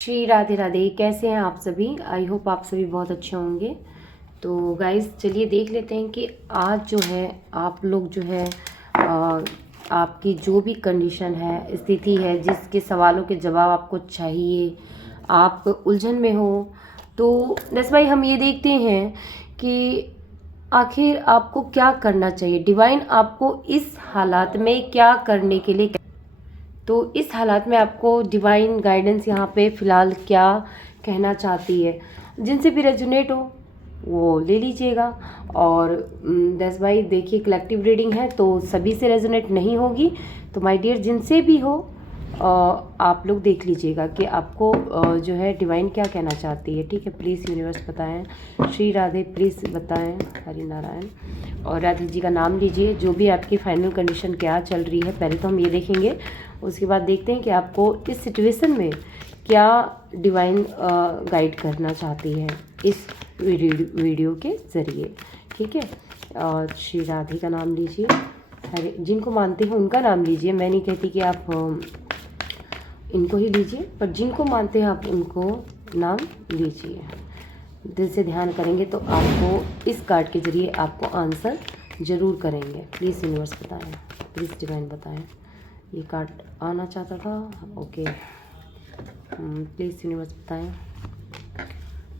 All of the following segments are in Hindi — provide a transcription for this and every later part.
श्री राधे राधे। कैसे हैं आप सभी? आई होप आप सभी बहुत अच्छे होंगे। तो गाइस चलिए देख लेते हैं कि आज जो है आप लोग जो है आपकी जो भी कंडीशन है, स्थिति है, जिसके सवालों के जवाब आपको चाहिए, आप उलझन में हो, तो नस भाई हम ये देखते हैं कि आखिर आपको क्या करना चाहिए, डिवाइन आपको इस हालात में क्या करने के लिए। तो इस हालात में आपको डिवाइन गाइडेंस यहाँ पे फ़िलहाल क्या कहना चाहती है। जिनसे भी रेजोनेट हो वो ले लीजिएगा। और दस भाई देखिए कलेक्टिव रीडिंग है तो सभी से रेजोनेट नहीं होगी, तो माय डियर जिनसे भी हो आप लोग देख लीजिएगा कि आपको जो है डिवाइन क्या कहना चाहती है। ठीक है, प्लीज़ यूनिवर्स बताएं। श्री राधे प्लीज़ बताएं। हरि नारायण। और राधे जी का नाम लीजिए। जो भी आपकी फाइनल कंडीशन क्या चल रही है पहले तो हम ये देखेंगे, उसके बाद देखते हैं कि आपको इस सिचुएशन में क्या डिवाइन गाइड करना चाहती है इस वीडियो के ज़रिए। ठीक है, और श्री राधे का नाम लीजिए। हरे जिनको मानते हैं उनका नाम लीजिए। मैं नहीं कहती कि आप इनको ही लीजिए, पर जिनको मानते हैं आप उनको नाम लीजिए। दिल से ध्यान करेंगे तो आपको इस कार्ड के ज़रिए आपको आंसर ज़रूर करेंगे। प्लीज़ यूनिवर्स बताएं, प्लीज़ डिवाइन बताएं। ये कार्ड आना चाहता था, ओके। प्लीज़ यूनिवर्स बताएं।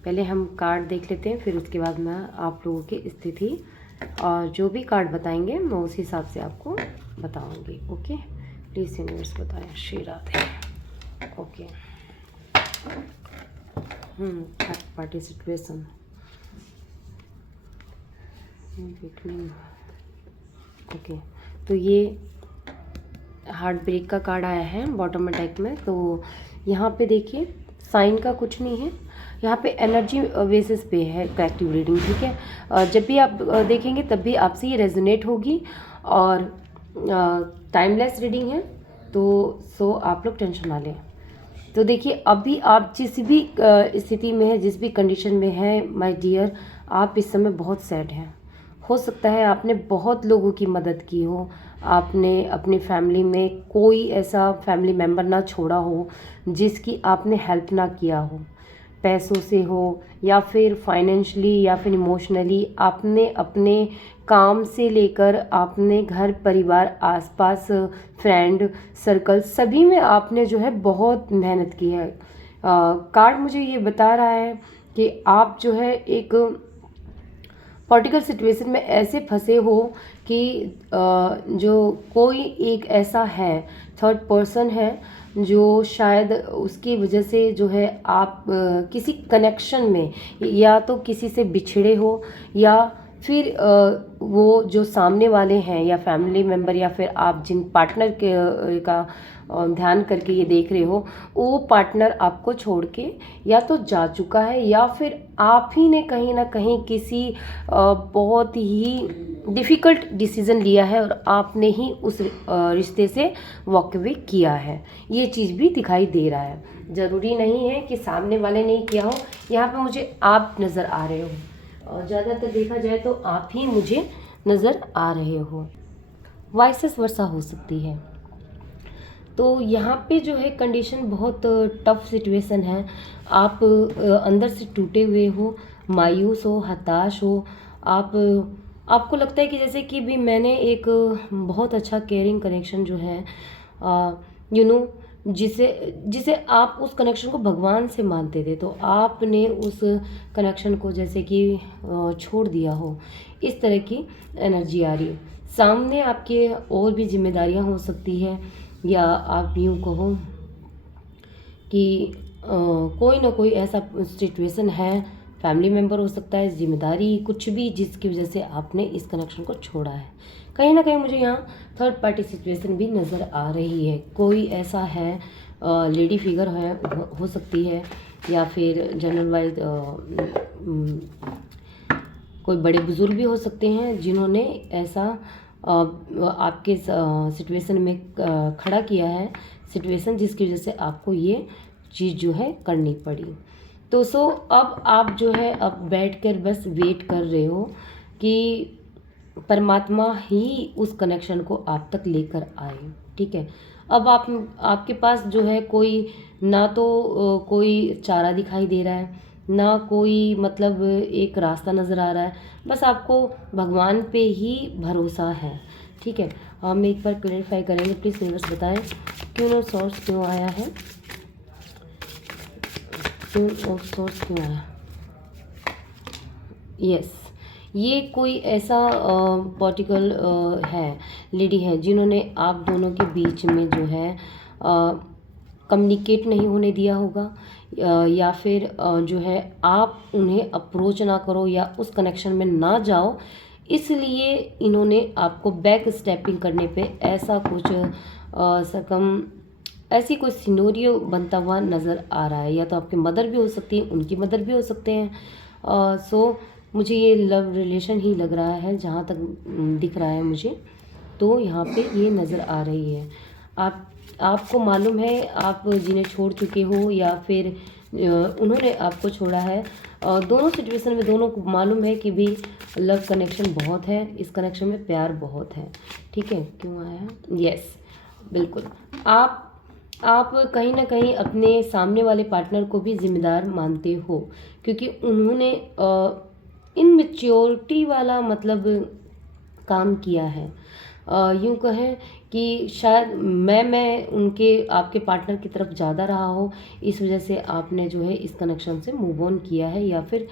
पहले हम कार्ड देख लेते हैं, फिर उसके बाद मैं आप लोगों की स्थिति और जो भी कार्ड बताएंगे मैं उस हिसाब से आपको बताऊंगी। ओके, प्लीज़ यूनिवर्स बताएं। Shri Radhe. Okay, third party situation. Okay, तो ये हार्ट ब्रेक का कार्ड आया है बॉटम में डेक में। तो यहाँ पे देखिए साइन का कुछ नहीं है, यहाँ पे एनर्जी बेसिस पे है कलेक्टिव रीडिंग। ठीक है, जब भी आप देखेंगे तब भी आपसे ये रेजोनेट होगी और टाइमलेस रीडिंग है। तो सो आप लोग टेंशन ना लें। तो देखिए अभी आप जिस भी स्थिति में है, जिस भी कंडीशन में है माय डियर, आप इस समय बहुत सैड हैं। हो सकता है आपने बहुत लोगों की मदद की हो, आपने अपनी फैमिली में कोई ऐसा फैमिली मेम्बर ना छोड़ा हो जिसकी आपने हेल्प ना किया हो, पैसों से हो या फिर फाइनेंशियली या फिर इमोशनली। आपने अपने काम से लेकर आपने घर परिवार आसपास फ्रेंड सर्कल सभी में आपने जो है बहुत मेहनत की है। कार्ड मुझे ये बता रहा है कि आप जो है एक पॉलिटिकल सिचुएशन में ऐसे फंसे हो कि जो कोई एक ऐसा है, थर्ड पर्सन है जो शायद उसकी वजह से जो है आप किसी कनेक्शन में या तो किसी से बिछड़े हो या फिर वो जो सामने वाले हैं या फैमिली मेम्बर या फिर आप जिन पार्टनर के का ध्यान करके ये देख रहे हो, वो पार्टनर आपको छोड़ के या तो जा चुका है या फिर आप ही ने कहीं ना कहीं किसी बहुत ही डिफ़िकल्ट डिसीज़न लिया है और आपने ही उस रिश्ते से वॉक अवे किया है। ये चीज़ भी दिखाई दे रहा है। ज़रूरी नहीं है कि सामने वाले ने किया हो, यहाँ पे मुझे आप नज़र आ रहे हो और ज़्यादातर देखा जाए तो आप ही मुझे नज़र आ रहे हो। वाइसेस वर्सा हो सकती है। तो यहाँ पे जो है कंडीशन बहुत टफ सिचुएशन है। आप अंदर से टूटे हुए हो, मायूस हो, हताश हो। आप आपको लगता है कि जैसे कि भी मैंने एक बहुत अच्छा केयरिंग कनेक्शन जो है यू नो जिसे जिसे आप उस कनेक्शन को भगवान से मानते थे, तो आपने उस कनेक्शन को जैसे कि छोड़ दिया हो, इस तरह की एनर्जी आ रही है। सामने आपके और भी जिम्मेदारियां हो सकती है या आप यूँ कहो कि कोई ना कोई ऐसा सिचुएशन है, फैमिली मेम्बर हो सकता है, जिम्मेदारी कुछ भी जिसकी वजह से आपने इस कनेक्शन को छोड़ा है। कहीं ना कहीं मुझे यहाँ थर्ड पार्टी सिचुएशन भी नज़र आ रही है। कोई ऐसा है, लेडी फिगर है, हो सकती है या फिर जनरल वाइज कोई बड़े बुजुर्ग भी हो सकते हैं जिन्होंने ऐसा आपके सिचुएशन में खड़ा किया है, सिचुएशन जिसकी वजह से आपको ये चीज़ जो है करनी पड़ी। तो अब आप जो है अब बैठकर बस वेट कर रहे हो कि परमात्मा ही उस कनेक्शन को आप तक लेकर आए। ठीक है। अब आपके पास जो है कोई ना तो कोई चारा दिखाई दे रहा है, ना कोई मतलब एक रास्ता नज़र आ रहा है, बस आपको भगवान पे ही भरोसा है, ठीक है। हम एक बार क्लैरिफाई करेंगे, प्लीज़ यूनिवर्स बताएं क्यों और सोर्स क्यों आया है, क्यों और सोर्स क्यों आया। यस, ये कोई ऐसा पर्टिकुलर है, लेडी है, जिन्होंने आप दोनों के बीच में जो है कम्युनिकेट नहीं होने दिया होगा, या फिर जो है आप उन्हें अप्रोच ना करो या उस कनेक्शन में ना जाओ, इसलिए इन्होंने आपको बैक स्टेपिंग करने पे ऐसा कुछ सकम ऐसी कोई सिनेरियो बनता हुआ नज़र आ रहा है। या तो आपकी मदर भी हो सकती है, उनकी मदर भी हो सकते हैं। सो मुझे ये लव रिलेशन ही लग रहा है, जहाँ तक दिख रहा है मुझे, तो यहाँ पे ये नज़र आ रही है। आपको मालूम है आप जिन्हें छोड़ चुके हो या फिर उन्होंने आपको छोड़ा है, दोनों सिचुएशन में दोनों को मालूम है कि भी लव कनेक्शन बहुत है, इस कनेक्शन में प्यार बहुत है, ठीक है। क्यों आया है, यस बिल्कुल। आप कहीं ना कहीं अपने सामने वाले पार्टनर को भी जिम्मेदार मानते हो, क्योंकि उन्होंने इनमेच्योरिटी वाला मतलब काम किया है। यूँ कहें कि शायद मैं उनके आपके पार्टनर की तरफ ज़्यादा रहा हो, इस वजह से आपने जो है इस कनेक्शन से मूव ऑन किया है, या फिर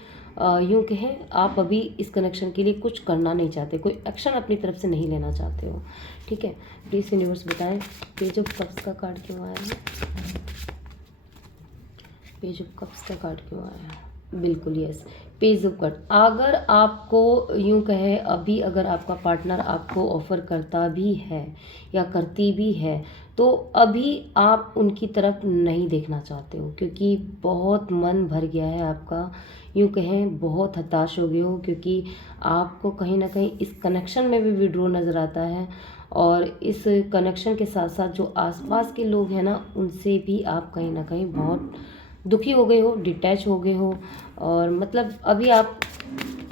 यूँ कहें आप अभी इस कनेक्शन के लिए कुछ करना नहीं चाहते, कोई एक्शन अपनी तरफ से नहीं लेना चाहते हो, ठीक है। प्लीज़ यूनिवर्स बताएं पेज ऑफ कप्स का कार्ड क्यों आया है, पेज ऑफ कप्स का कार्ड क्यों आया है, बिल्कुल यस, पेज ऑफ कप। अगर आपको यूं कहे अभी अगर आपका पार्टनर आपको ऑफ़र करता भी है या करती भी है, तो अभी आप उनकी तरफ नहीं देखना चाहते हो, क्योंकि बहुत मन भर गया है आपका, यूं कहें बहुत हताश हो गए हो, क्योंकि आपको कहीं ना कहीं इस कनेक्शन में भी विड्रॉ नज़र आता है, और इस कनेक्शन के साथ साथ जो आसपास के लोग हैं ना, उनसे भी आप कहीं ना कहीं बहुत दुखी हो गए हो, डिटैच हो गए हो, और मतलब अभी आप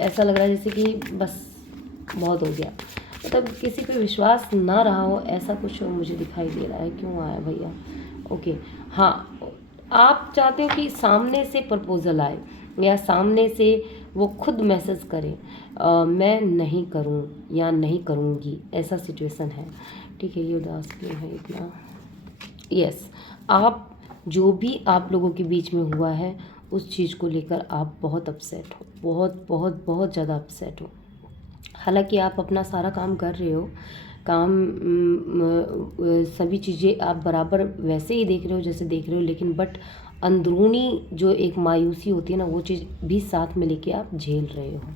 ऐसा लग रहा है जैसे कि बस बहुत हो गया, मतलब किसी पे विश्वास ना रहा हो, ऐसा कुछ मुझे दिखाई दे रहा है। क्यों आया भैया, ओके। हाँ, आप चाहते हो कि सामने से प्रपोजल आए या सामने से वो खुद मैसेज करे, मैं नहीं करूँ या नहीं करूँगी, ऐसा सिचुएशन है, ठीक है। ये उदास क्यों है इतना, यस, आप जो भी आप लोगों के बीच में हुआ है उस चीज़ को लेकर आप बहुत अपसेट हो, बहुत बहुत बहुत ज़्यादा अपसेट हो। हालांकि आप अपना सारा काम कर रहे हो, काम सभी चीज़ें आप बराबर वैसे ही देख रहे हो जैसे देख रहे हो, लेकिन बट अंदरूनी जो एक मायूसी होती है ना, वो चीज़ भी साथ में लेके आप झेल रहे हो,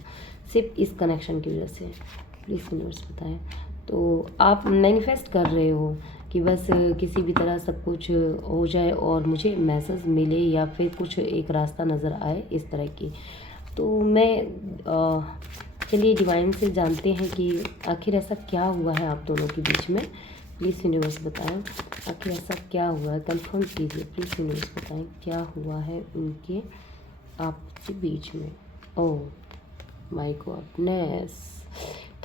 सिर्फ इस कनेक्शन की वजह से। प्लीज़ यूनिवर्स बताएं। तो आप मैनिफेस्ट कर रहे हो कि बस किसी भी तरह सब कुछ हो जाए और मुझे मैसेज मिले या फिर कुछ एक रास्ता नज़र आए, इस तरह की। तो मैं चलिए डिवाइन से जानते हैं कि आखिर ऐसा क्या हुआ है आप दोनों के बीच में। प्लीज़ यूनिवर्स बताएं आखिर ऐसा क्या हुआ है, कंफर्म कीजिए प्लीज़ यूनिवर्स बताएं क्या हुआ है उनके आपके बीच में। Oh my goodness,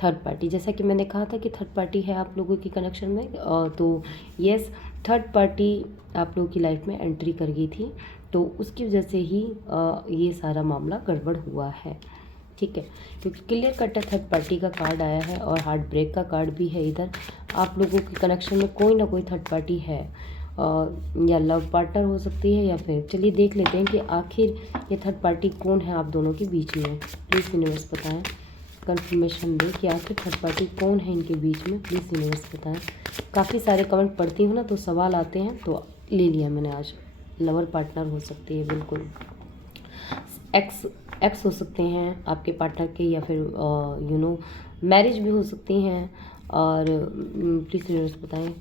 third party, जैसा कि मैंने कहा था कि थर्ड पार्टी है आप लोगों की कनेक्शन में, तो यस, थर्ड पार्टी आप लोगों की लाइफ में एंट्री कर गई थी, तो उसकी वजह से ही ये सारा मामला गड़बड़ हुआ है, ठीक है। क्योंकि क्लियर कट थर्ड पार्टी का कार्ड आया है और हार्ट ब्रेक का कार्ड भी है इधर। आप लोगों के कनेक्शन में कोई ना कोई थर्ड पार्टी है, या लव पार्टनर हो सकती है, या फिर चलिए देख लेते हैं कि आखिर ये थर्ड पार्टी कौन है आप दोनों के बीच में। प्लीज़ यूनिवर्स बताएं, कंफर्मेशन दे कि आखिर थर्ड पार्टी कौन है इनके बीच में। प्लीज़ यूनिवर्स बताएं। काफ़ी सारे कमेंट पढ़ती हूँ ना, तो सवाल आते हैं, तो ले लिया मैंने आज। लवर पार्टनर हो सकती है, बिल्कुल एक्स हो सकते हैं आपके पार्टनर के, या फिर मैरिज भी हो सकती हैं। और प्लीज़ यूनिवर्स बताएं,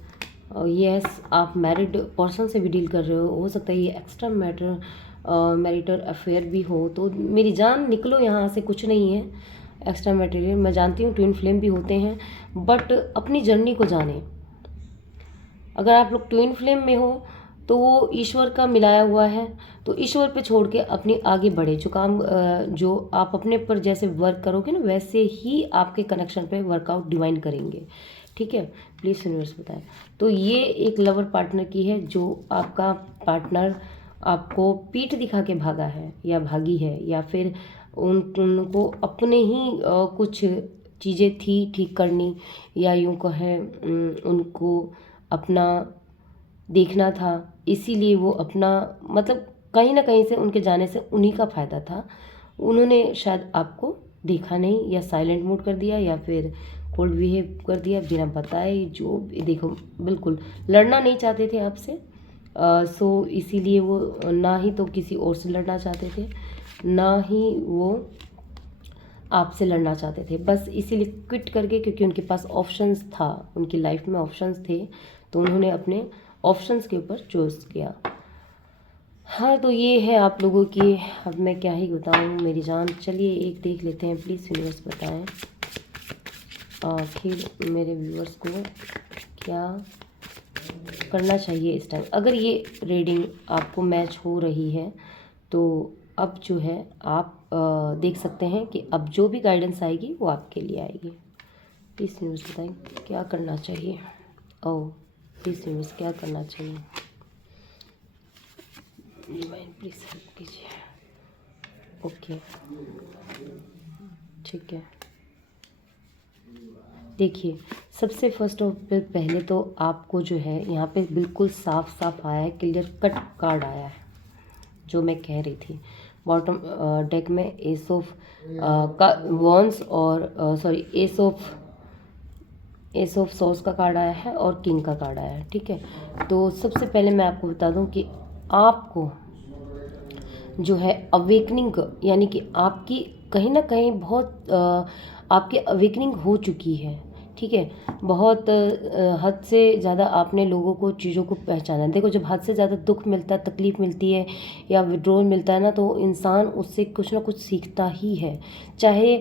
यस आप मैरिड पर्सन से भी डील कर रहे हो सकता है ये एक्स्ट्रा मैरिटल अफेयर भी हो, तो मेरी जान निकलो यहाँ से, कुछ नहीं है एक्स्ट्रा मैरिटल। मैं जानती हूँ ट्विन फ्लेम भी होते हैं, बट अपनी जर्नी को जाने। अगर आप लोग ट्विन फ्लेम में हो तो वो ईश्वर का मिलाया हुआ है, तो ईश्वर पे छोड़ के अपनी आगे बढ़े। जो काम जो आप अपने पर जैसे वर्क करोगे ना, वैसे ही आपके कनेक्शन पे वर्कआउट डिवाइन करेंगे, ठीक है, प्लीज़ यूनिवर्स बताएं। तो ये एक लवर पार्टनर की है, जो आपका पार्टनर आपको पीठ दिखा के भागा है या भागी है, या फिर उनको अपने ही कुछ चीज़ें थी ठीक करनी, या यूँ कहें उनको अपना देखना था, इसीलिए वो अपना मतलब कहीं ना कहीं से उनके जाने से उन्हीं का फ़ायदा था। उन्होंने शायद आपको देखा नहीं, या साइलेंट मूड कर दिया, या फिर कोल्ड बिहेव कर दिया बिना बताए। जो देखो, बिल्कुल लड़ना नहीं चाहते थे आपसे। सो इसीलिए वो ना ही तो किसी और से लड़ना चाहते थे, ना ही वो आपसे लड़ना चाहते थे, बस इसीलिए क्विट करके, क्योंकि उनके पास ऑप्शंस था, उनकी लाइफ में ऑप्शंस थे, तो उन्होंने अपने ऑप्शंस के ऊपर चूज़ किया। हाँ, तो ये है आप लोगों की। अब मैं क्या ही बताऊँ मेरी जान। चलिए एक देख लेते हैं, प्लीज़ यूनिवर्स बताएं आखिर मेरे व्यूअर्स को क्या करना चाहिए इस टाइम। अगर ये रीडिंग आपको मैच हो रही है तो अब जो है आप देख सकते हैं कि अब जो भी गाइडेंस आएगी वो आपके लिए आएगी। प्लीज़ यूनिवर्स बताएं क्या करना चाहिए। ओह, प्लीज़ यूनिवर्स क्या करना चाहिए। डिवाइन प्लीज़ हेल्प कीजिए। ओके, ठीक है। देखिए, सबसे फर्स्ट ऑफ पहले तो आपको जो है यहाँ पे बिल्कुल साफ साफ आया है, क्लियर कट कार्ड आया है, जो मैं कह रही थी। बॉटम डेक में एस ऑफ का वॉन्स और सॉरी एस ऑफ सॉर्ड्स का कार्ड आया है और किंग का कार्ड आया है, ठीक है। तो सबसे पहले मैं आपको बता दूं कि आपको जो है अवेकनिंग, यानी कि आपकी कहीं ना कहीं बहुत आपकी अवेकनिंग हो चुकी है, ठीक है। बहुत हद से ज़्यादा आपने लोगों को, चीज़ों को पहचाना है। देखो, जब हद से ज़्यादा दुख मिलता है, तकलीफ़ मिलती है या विड्रॉल मिलता है ना, तो इंसान उससे कुछ ना कुछ सीखता ही है। चाहे